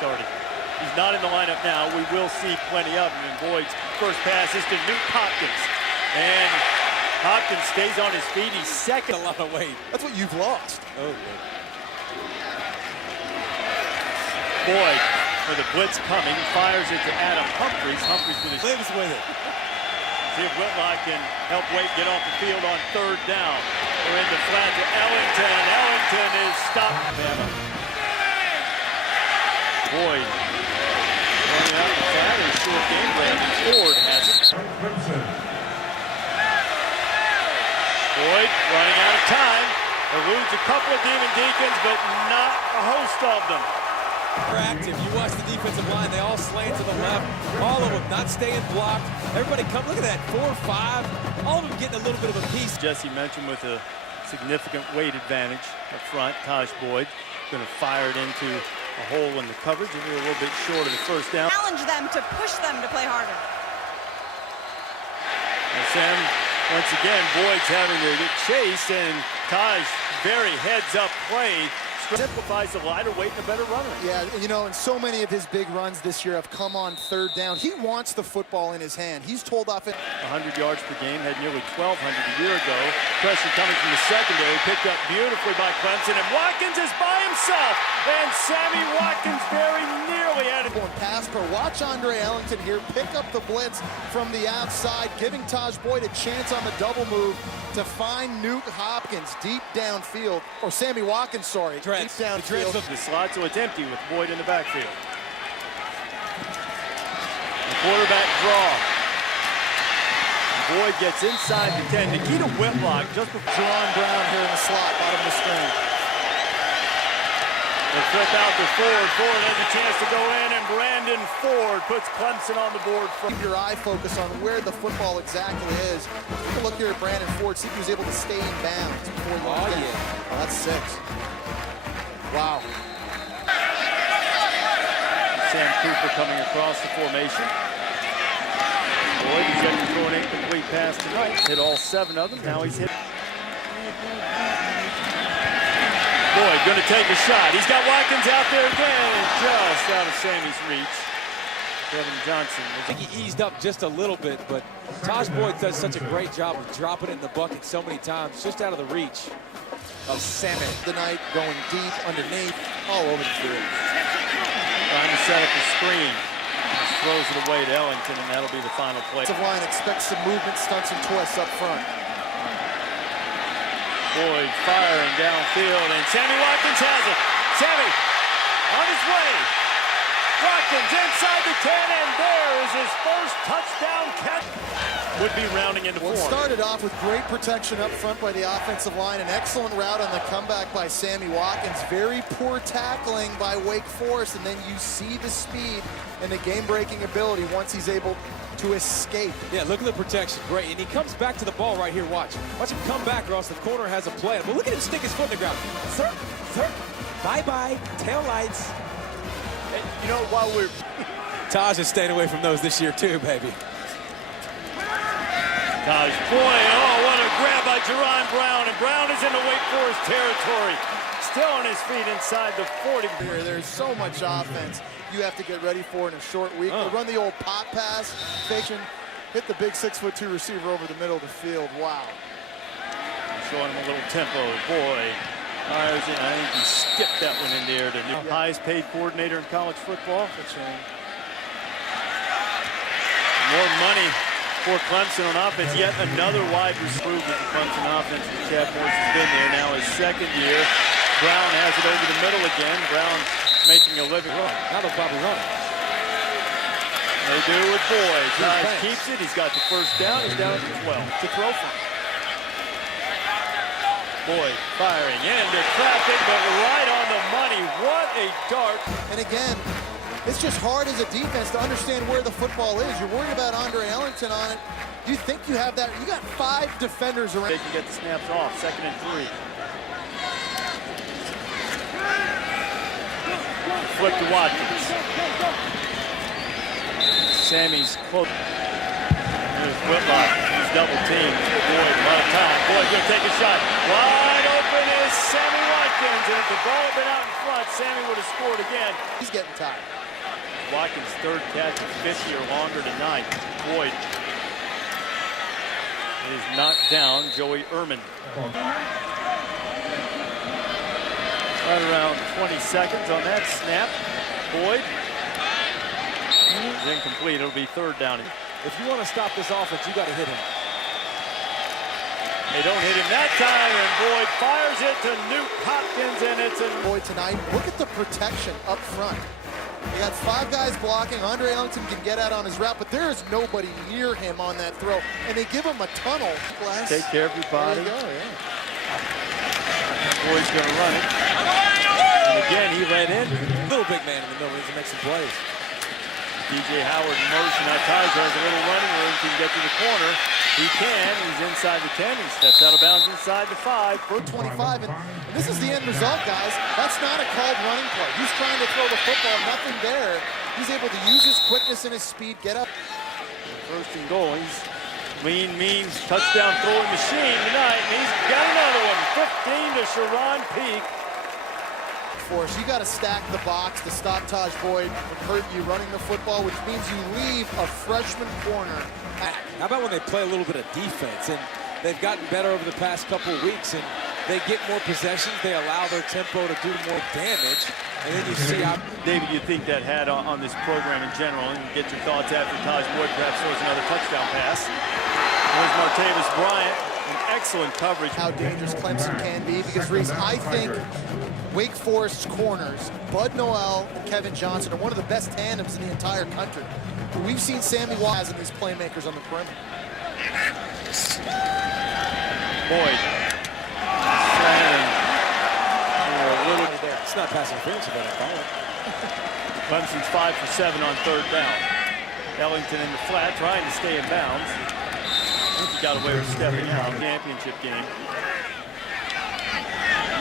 started. He's not in the lineup now. We will see plenty of him. And Boyd's first pass is to Newt Hopkins. And Hopkins stays on his feet. He's second. A lot of weight. That's what you've lost. Oh, Boyd for the blitz coming. Fires it to Adam Humphries. Humphries with his lives with it. See if Whitlock can help Wade get off the field on third down. They're in the flat to Ellington. Ellington is stopped. Boyd running out the flat. A short game plan. Ford has it. Clemson. Boyd running out of time. Eludes a couple of Demon Deacons, but not a host of them. Active. You watch the defensive line, they all slant to the left. All of them not staying blocked. Everybody come, look at that, 4 or 5. All of them getting a little bit of a piece. Jesse mentioned with a significant weight advantage up front. Tajh Boyd going to fire it into a hole in the coverage. And we're a little bit short of the first down. Challenge them to push them to play harder. And Sam, once again, Boyd's having to get chased, and Tajh, very heads-up play. Simplifies the lighter weight and a better runner. Yeah, you know, and so many of his big runs this year have come on third down. He wants the football in his hand. He's told off it. 100 yards per game, had nearly 1,200 a year ago. Pressure coming from the secondary, picked up beautifully by Clemson, and Watkins is by himself. And Sammy Watkins very nearly had it. Pass pro. Watch Andre Ellington here pick up the blitz from the outside, giving Tajh Boyd a chance on the double move to find Newt Hopkins deep downfield, or Sammy Watkins, sorry. Deep downfield. The slot, so it's empty with Boyd in the backfield. The quarterback draw. Boyd gets inside the 10. Nikita Whitlock just before. Jerron Brown here in the slot, bottom of the screen. They flip out to Ford. Ford has a chance to go in, and Brandon Ford puts Clemson on the board. Keep your eye focused on where the football exactly is. Take a look here at Brandon Ford, see if he was able to stay in bounds before he went down. Oh, that's 6. Wow. Sam Cooper coming across the formation. Boyd is yet to throw an incomplete pass tonight. Hit all 7 of them. Now he's hit. Boyd going to take a shot. He's got Watkins out there again. Just out of Sammy's reach. Kevin Johnson. I think he eased up just a little bit, but Tajh Boyd does such a great job of dropping it in the bucket so many times, just out of the reach of Sammy. Tonight going deep underneath, all over the field. Trying to set up the screen. Just throws it away to Ellington, and that'll be the final play. The line expects some movement, stunts, and twists up front. Boyd firing downfield, and Sammy Watkins has it. Sammy on his way. Watkins inside the 10, and there is his first touchdown catch. Would be rounding into form. Well, it started off with great protection up front by the offensive line. An excellent route on the comeback by Sammy Watkins. Very poor tackling by Wake Forest, and then you see the speed and the game-breaking ability once he's able to escape. Yeah, look at the protection. Great. And he comes back to the ball right here. Watch. Watch him come back, or else the corner has a play. But look at him stick his foot in the ground. Sir, sir, bye-bye, tail lights. And, you know, while we're... Tajh is staying away from those this year, too, baby. Tajh, boy, oh, what a grab by Jerron Brown. And Brown is in the Wake Forest territory. Still on his feet inside the 40. There's so much offense you have to get ready for in a short week. They run the old pop pass, station, hit the big 6'2" receiver over the middle of the field. Wow. Showing him a little tempo. Boy, fires in. I think he skipped that one in the air to new highest paid coordinator in college football. More money for Clemson on offense. Yet another wide receiver with the Clemson offense. Chad Morris has been there now his second year. Brown has it over the middle again. Brown making a living run. Now they'll probably run it. They do with Boyd. Tajh keeps it. He's got the first down. He's down to 12 to throw from. Boyd firing into traffic, but right on the money. What a dart. And again, it's just hard as a defense to understand where the football is. You're worried about Andre Ellington on it. You think you have that. You got 5 defenders around. They can get the snaps off. 2nd and 3. Flip to Watkins. Sammy's close. There's Whitlock. He's double teamed. Boyd, a lot of time. Boyd going to take a shot. Wide open is Sammy Watkins. Hopkins, and if the ball had been out in front, Sammy would have scored again. He's getting tired. Watkins' third catch of 50 or longer tonight. Boyd is knocked down. Joey Ehrman. Right around 20 seconds on that snap. Boyd is incomplete. It'll be third down. If you want to stop this offense, you got to hit him. They don't hit him that time, and Boyd fires it to Newt Hopkins, and it's a Boyd tonight. Look at the protection up front. You got 5 guys blocking. Andre Ellington can get out on his route, but there is nobody near him on that throw, and they give him a tunnel. Take care of your body. There you go, yeah. Boyd's going to run it. And again, he let in. Little big man in the middle needs to make some plays. DJ Howard in motion. Now Tajh has a little running room. Can get to the corner. He can. He's inside the 10. He steps out of bounds inside the 5. For 25, and this is the end result, guys. That's not a called running play. He's trying to throw the football, nothing there. He's able to use his quickness and his speed, get up. First and goal. He's lean, mean, touchdown throwing machine tonight. And he's got another one. 15 to Sharon Peak. Force. You got to stack the box to stop Tajh Boyd from hurting you running the football, which means you leave a freshman corner. How about when they play a little bit of defense? And they've gotten better over the past couple of weeks, and they get more possessions. They allow their tempo to do more damage. And then you see how... David, you think that had on this program in general, and you get your thoughts after Tajh Boyd perhaps throws another touchdown pass. There's Martavis Bryant. An excellent coverage. How dangerous Clemson can be, because Reese, I think Wake Forest's corners, Bud Noel and Kevin Johnson, are one of the best tandems in the entire country. We've seen Sammy Watkins and these playmakers on the perimeter. Boyd. It's not passing interference, but I call it. Clemson's 5 for 7 on third down. Ellington in the flat, trying to stay in bounds. I think he got away with stepping out. Championship game.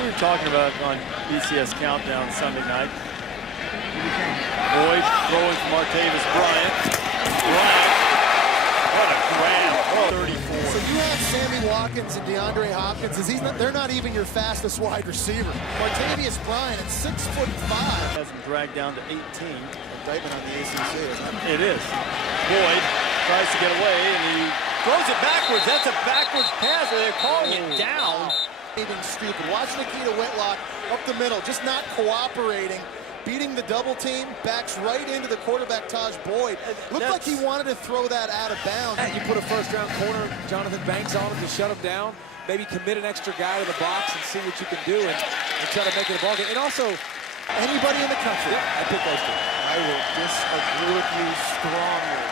We were talking about on BCS Countdown Sunday night. Boyd throwing from Martavis Bryant. Bryant. What a grab. 34. So you have Sammy Watkins and DeAndre Hopkins. They're not even your fastest wide receiver. Martavis Bryant at 6'5". Has him dragged down to 18. Indictment on the ACC, isn't it? It is. Boyd tries to get away, and he throws it backwards. That's a backwards pass. They're calling it down. Even stupid. Watch Nikita Whitlock up the middle, just not cooperating. Beating the double team, backs right into the quarterback, Tajh Boyd. Looked like he wanted to throw that out of bounds. You put a first-round corner, Jonathan Banks, on him to shut him down. Maybe commit an extra guy to the box and see what you can do and try to make it a ball game. And also, anybody in the country. Yep, I pick those two. I will disagree with you strongly.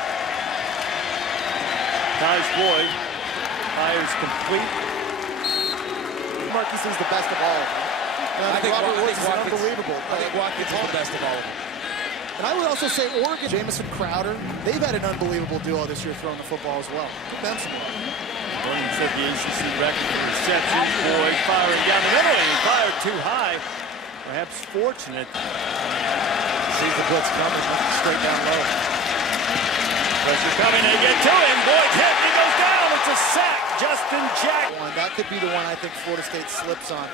Tajh Boyd fires complete. Marquis is the best of all of them. I think Robert Woods is unbelievable. I think Watkins is the best of all of them. And I would also say Oregon, Jamison Crowder, they've had an unbelievable duo this year throwing the football as well. Put them some more. He set the ACC record for receptions. Boyd firing down the middle, and he fired too high. Perhaps fortunate. Sees the blitz coming, looking straight down low. Pressure coming, they get to him. Boyd's hit, he goes down. It's a sack. Justin Jack. That could be the one I think Florida State slips on.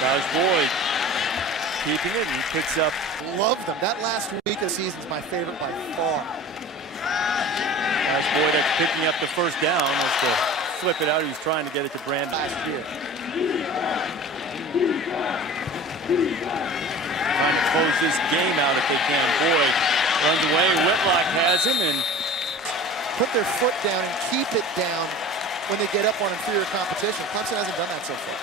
Tajh Boyd keeping it, and he picks up. Love them. That last week of the season is my favorite by far. Tajh Boyd that's picking up the first down as to flip it out. He was trying to get it to Brandon. Last year. Trying to close this game out if they can. Boyd runs away. Whitlock has him and put their foot down and keep it down when they get up on inferior competition. Clemson hasn't done that so far.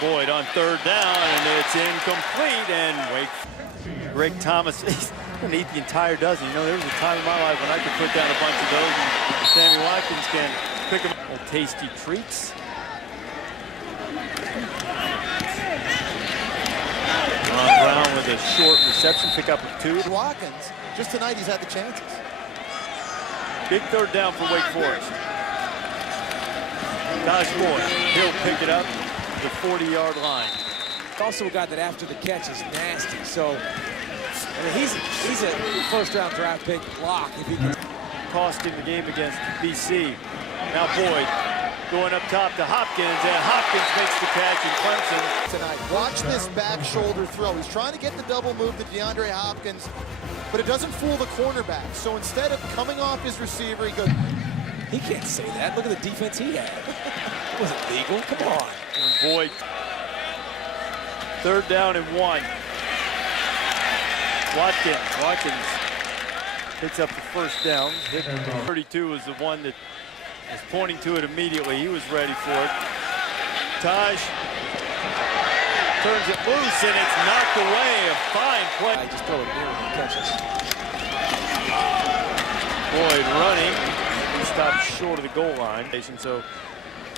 Boyd on third down, and it's incomplete, and Greg Thomas, he's gonna eat the entire dozen. You know, there was a time in my life when I could put down a bunch of those, and Sammy Watkins can pick them up. Little tasty treats. Ron Brown with a short reception, pick up of 2. Watkins, just tonight he's had the chances. Big third down for Wake Forest. Tajh Boyd, he'll pick it up. The 40-yard line. Also a guy that after the catch is nasty. So I mean, he's a first-round draft pick lock if he can. Cost him the game against BC. Now Boyd Going up top to Hopkins, and Hopkins makes the catch in Clemson. Tonight, watch this back shoulder throw. He's trying to get the double move to DeAndre Hopkins, but it doesn't fool the cornerback. So instead of coming off his receiver, he goes. He can't say that. Look at the defense he had. It wasn't legal. Come on. And Boyd. 3rd down and 1. Watkins hits up the first down. 32 was the one that was pointing to it immediately. He was ready for it. Tajh turns it loose, and it's knocked away. A fine play. I just throw it near him and catch it. Boyd running. He stopped short of the goal line. So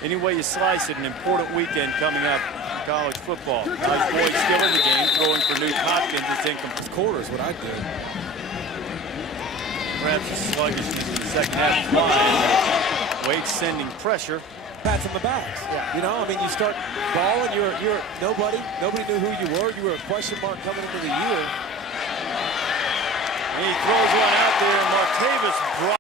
any way you slice it, an important weekend coming up in college football. Tajh Boyd still in the game, throwing for Newt Hopkins. It's incomplete. Quarter is what I do. Perhaps the sluggishness in the second half is why. Wade sending pressure. Pats on the backs. Yeah. You know, I mean, you start balling, you're nobody. Nobody knew who you were. You were a question mark coming into the year. And he throws one out there, and Martavis brought